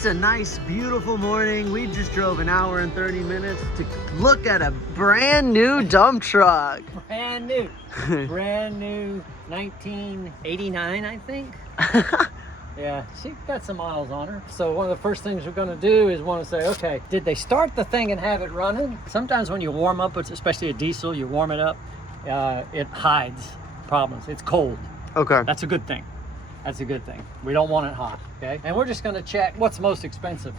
It's a nice, beautiful morning. We just drove an hour and 30 minutes to look at a brand new dump truck. Brand new. Brand new 1989, I think. Yeah, she got some miles on her. So one of the first things we're going to do is want to say, okay, did they start the thing and have it running? Sometimes when you warm up, especially a diesel, you warm it up, it hides problems. It's cold. Okay. That's a good thing. That's a good thing. We don't want it hot, okay? And we're just going to check what's most expensive.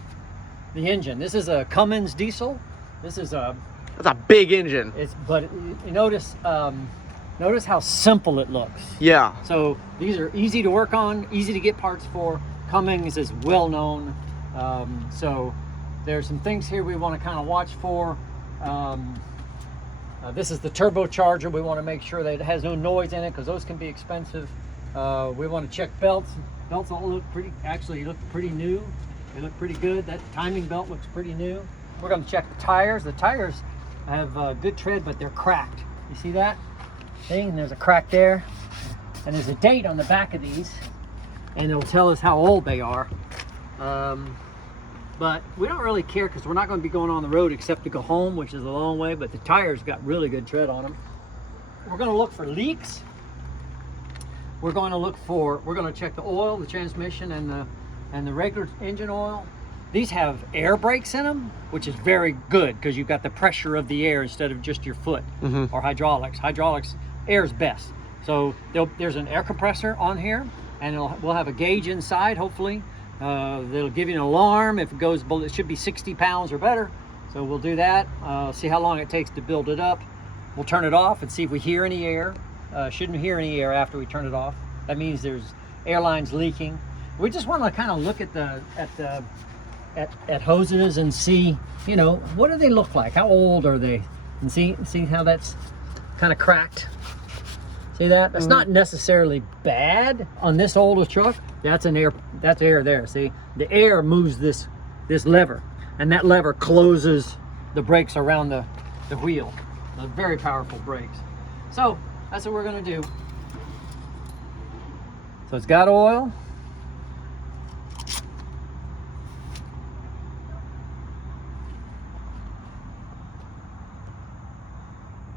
The engine. This is a Cummins diesel. This is a... That's a big engine. But you notice how simple it looks. Yeah. So these are easy to work on, easy to get parts for. Cummins is well known. So there's some things here we want to kind of watch for. This is the turbocharger. We want to make sure that it has no noise in it because those can be expensive. We want to check belts. Belts all look pretty, actually look pretty new. They look pretty good. That timing belt looks pretty new. We're going to check the tires. The tires have good tread, but they're cracked. You see that? See, and there's a crack there. And there's a date on the back of these, and it'll tell us how old they are. But we don't really care because we're not going to be going on the road except to go home, which is a long way, but the tires got really good tread on them. We're going to look for leaks. We're going to check the oil, the transmission, and the regular engine oil. These have air brakes in them, which is very good because you've got the pressure of the air instead of just your foot. Or hydraulics. Hydraulics, air is best. So there's an air compressor on here, and we'll have a gauge inside, hopefully. That'll give you an alarm if it goes below. It should be 60 pounds or better. So we'll do that, see how long it takes to build it up. We'll turn it off and see if we hear any air. Shouldn't hear any air after we turn it off. That means there's airlines leaking. We just want to kind of look at hoses and see, you know, what do they look like? How old are they? And see how that's kind of cracked. See that? That's not necessarily bad on this older truck. That's air there. See, the air moves this lever, and that lever closes the brakes around the wheel. They're very powerful brakes. So that's what we're gonna do. So it's got oil.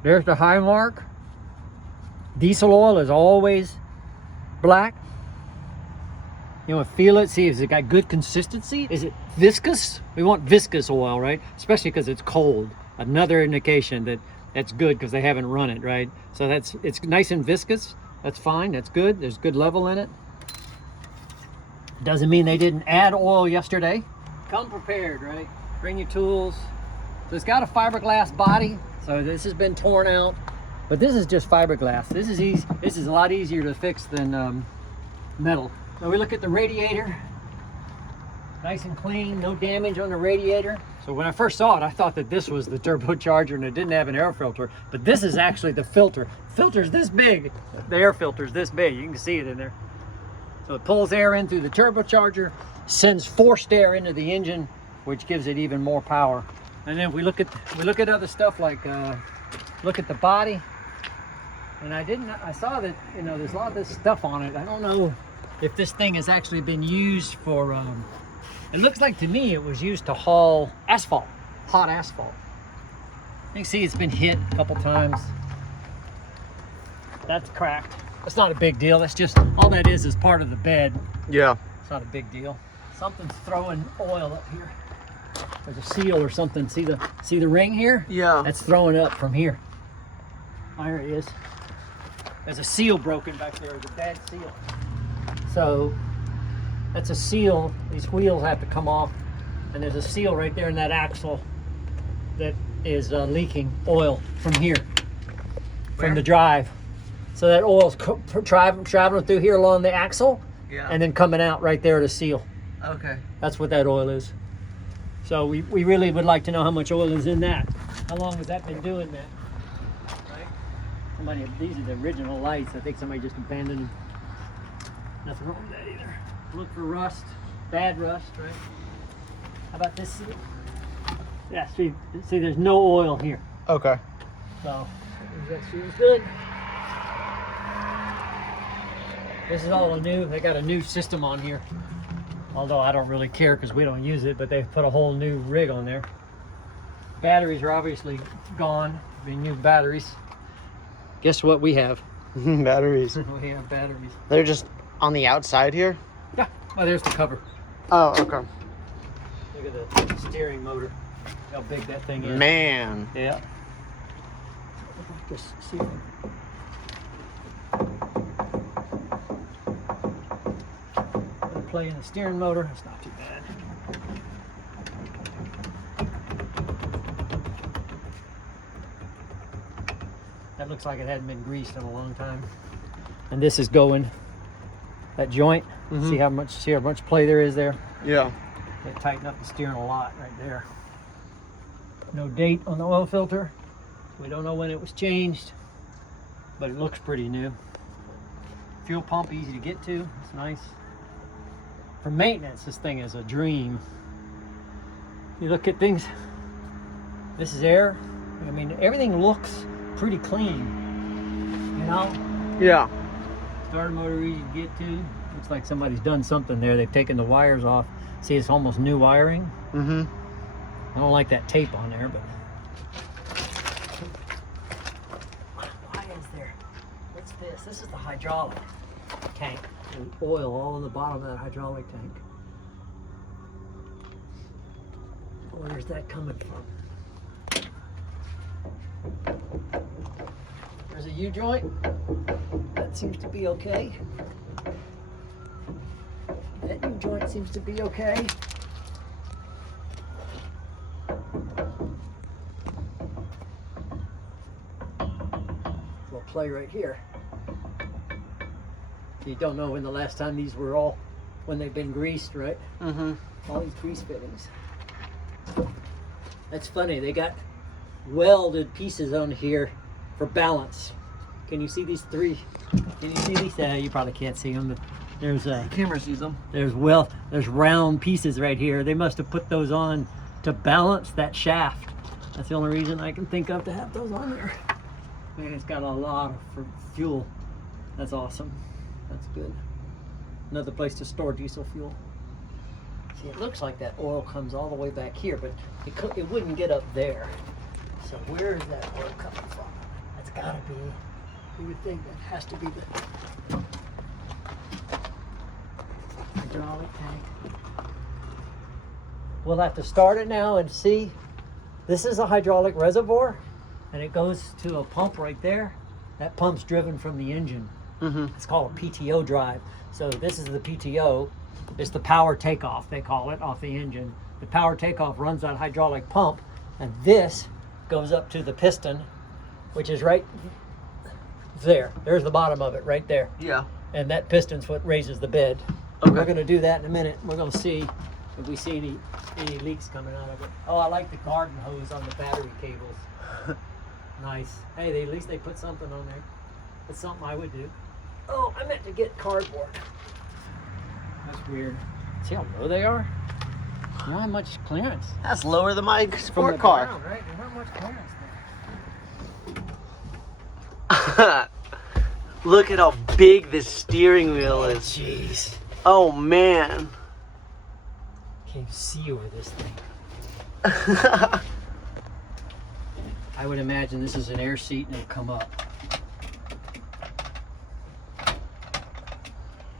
There's the high mark. Diesel oil is always black. You want to feel it, see if it got good consistency. Is it viscous? We want viscous oil, right? Especially because it's cold. Another indication that that's good because they haven't run it, right? So it's nice and viscous. That's fine, that's good. There's good level in it. Doesn't mean they didn't add oil yesterday. Come prepared, right? Bring your tools. So it's got a fiberglass body. So this has been torn out, but this is just fiberglass. This is easy. This is a lot easier to fix than metal. So we look at the radiator. Nice and clean, no damage on the radiator. So when I first saw it, I thought that this was the turbocharger and it didn't have an air filter, but this is actually the filter. Filter's this big. The air filter's this big. You can see it in there. So it pulls air in through the turbocharger, sends forced air into the engine, which gives it even more power. And then we look at other stuff like look at the body. And I saw that, you know, there's a lot of this stuff on it. I don't know if this thing has actually been used for it looks like to me it was used to haul asphalt, hot asphalt. You can see it's been hit a couple times. That's cracked. It's not a big deal. That's just, all that is part of the bed. Yeah. It's not a big deal. Something's throwing oil up here. There's a seal or something. See the ring here? Yeah. That's throwing up from here. Oh, here it is. There's a seal broken back there. There's a bad seal. So that's a seal. These wheels have to come off, and there's a seal right there in that axle that is leaking oil from here, from the drive. So that oil's traveling through here along the axle, and then coming out right there at a seal. Okay. That's what that oil is. So we really would like to know how much oil is in that. How long has that been doing that? Right? These are the original lights. I think somebody just abandoned them. Nothing wrong with that either. Look for rust, bad rust, right? How about this seal? Yeah, see there's no oil here. Okay. So that seal's good. This is all new. They got a new system on here. Although I don't really care because we don't use it, but they've put a whole new rig on there. Batteries are obviously gone. Be new batteries. Guess what we have? Batteries. We have batteries. They're just on the outside here? Yeah. Oh, there's the cover. Oh, okay. Look at the steering motor. How big that thing is. Man. Yeah. Just see it. Play in the steering motor. It's not too bad. That looks like it hadn't been greased in a long time. And this is going that joint. See how much play there is there. Yeah. They tighten up the steering a lot right there. No date on the oil filter. We don't know when it was changed, but it looks pretty new. Fuel pump easy to get to. It's nice. For maintenance, this thing is a dream. You look at things. This is air. I mean, everything looks pretty clean. You know. Yeah. Starter motor easy to get to. Looks like somebody's done something there. They've taken the wires off. See, it's almost new wiring. Mm-hmm. I don't like that tape on there, but why is there? What's this? This is the hydraulic tank. And oil all in the bottom of that hydraulic tank. Where's that coming from? There's a U-joint. That seems to be okay. That U-joint seems to be okay. We'll play right here. You don't know when the last time these were all, when they've been greased, right? Mm-hmm. All these grease fittings. That's funny, they got welded pieces on here for balance. Can you see these three? Can you see these? You probably can't see them, but there's Camera sees them. there's round pieces right here. They must have put those on to balance that shaft. That's the only reason I can think of to have those on there. Man, it's got a lot of fuel. That's awesome. That's good. Another place to store diesel fuel. See, it looks like that oil comes all the way back here, but it wouldn't get up there. So where is that oil coming from? That's gotta be, you would think that has to be the hydraulic tank. We'll have to start it now and see. This is a hydraulic reservoir, and it goes to a pump right there. That pump's driven from the engine. Mm-hmm. It's called a PTO drive. So this is the PTO. It's the power takeoff, they call it, off the engine. The power takeoff runs that hydraulic pump, and this goes up to the piston, which is right there. There's the bottom of it, right there. Yeah. And that piston's what raises the bed. Okay. We're going to do that in a minute. We're going to see if we see any leaks coming out of it. Oh, I like the garden hose on the battery cables. Nice. Hey, at least they put something on there. That's something I would do. Oh, I meant to get cardboard. That's weird. See how low they are? Not much clearance. That's lower than my From sport the car. ground, right? There's not much clearance there. Look at how big this steering wheel is. Jeez. Oh man. Can't see over this thing. I would imagine this is an air seat and it'll come up.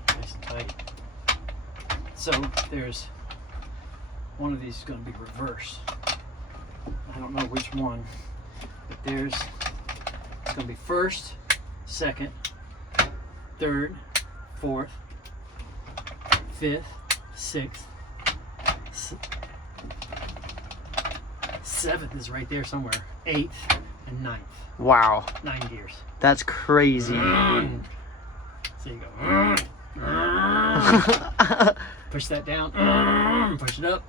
Nice and tight. So there's one of these is going to be reverse. I don't know which one, but it's going to be first, second, third, fourth, fifth, sixth, seventh is right there somewhere, eighth, and ninth. Wow. 9 gears. That's crazy. So you go. Push that down. Push it up.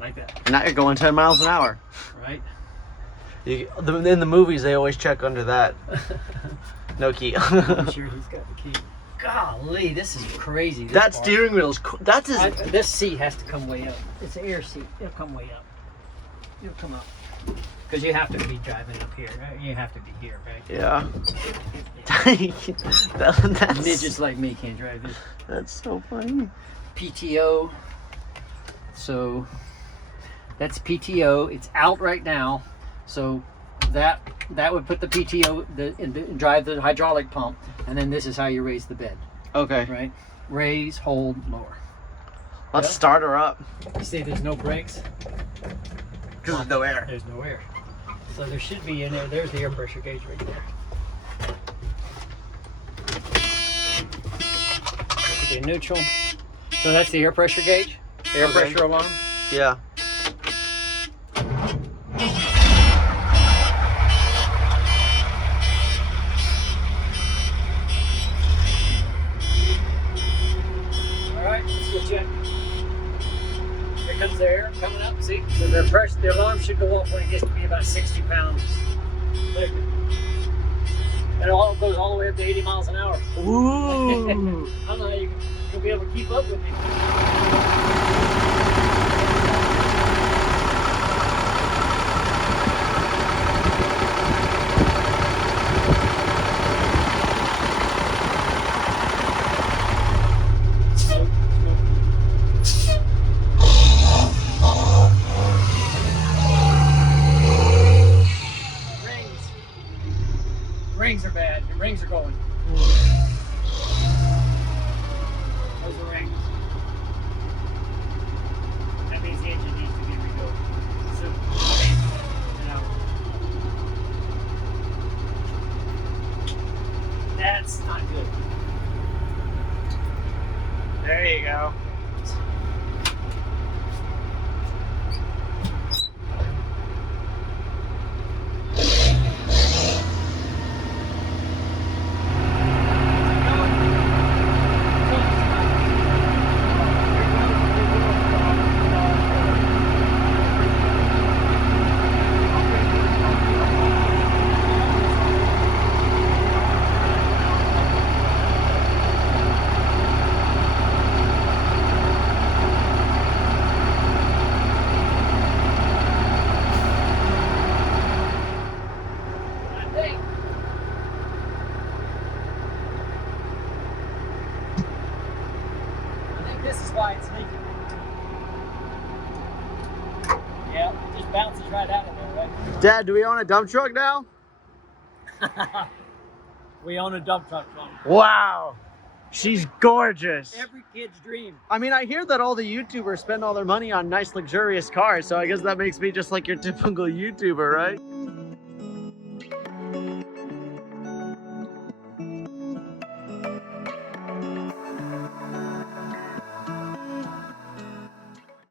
Like that. Now you're going 10 miles an hour. Right? In the movies, they always check under that. No key. I'm sure he's got the key. Golly, this is crazy. This That part. steering wheel's This seat has to come way up. It's an air seat. It'll come way up. It'll come up. Because you have to be driving up here, right? You have to be here, right? Yeah. That's, Midgets like me can't drive this. that's so funny. PTO. So that's PTO. It's out right now. So that would put the PTO drive the hydraulic pump, and then this is how you raise the bed, Okay. right? Raise, hold, lower. Let's start her up. You see, there's no brakes. Because there's no air. There's no air. So there should be in there. There's the air pressure gauge right there. Should be neutral. So that's the air pressure gauge. Air Okay. pressure alarm. Yeah. All right, let's go check. Here comes the air coming up. See, so the alarm should go off when it gets to be about 60 pounds. Liquid. And it all goes all the way up to 80 miles an hour. Ooh. I don't know how you'll be able to keep up with me. Rings are bad. Your rings are going. Those are rings. That means the engine needs to be rebuilt soon. You know. That's not good. There you go. This is why it's leaking. Yeah, it just bounces right out of there, right? Dad, do we own a dump truck now? We own a dump truck, John. Wow. She's gorgeous. Every kid's dream. I mean, I hear that all the YouTubers spend all their money on nice, luxurious cars, so I guess that makes me just like your typical YouTuber, right?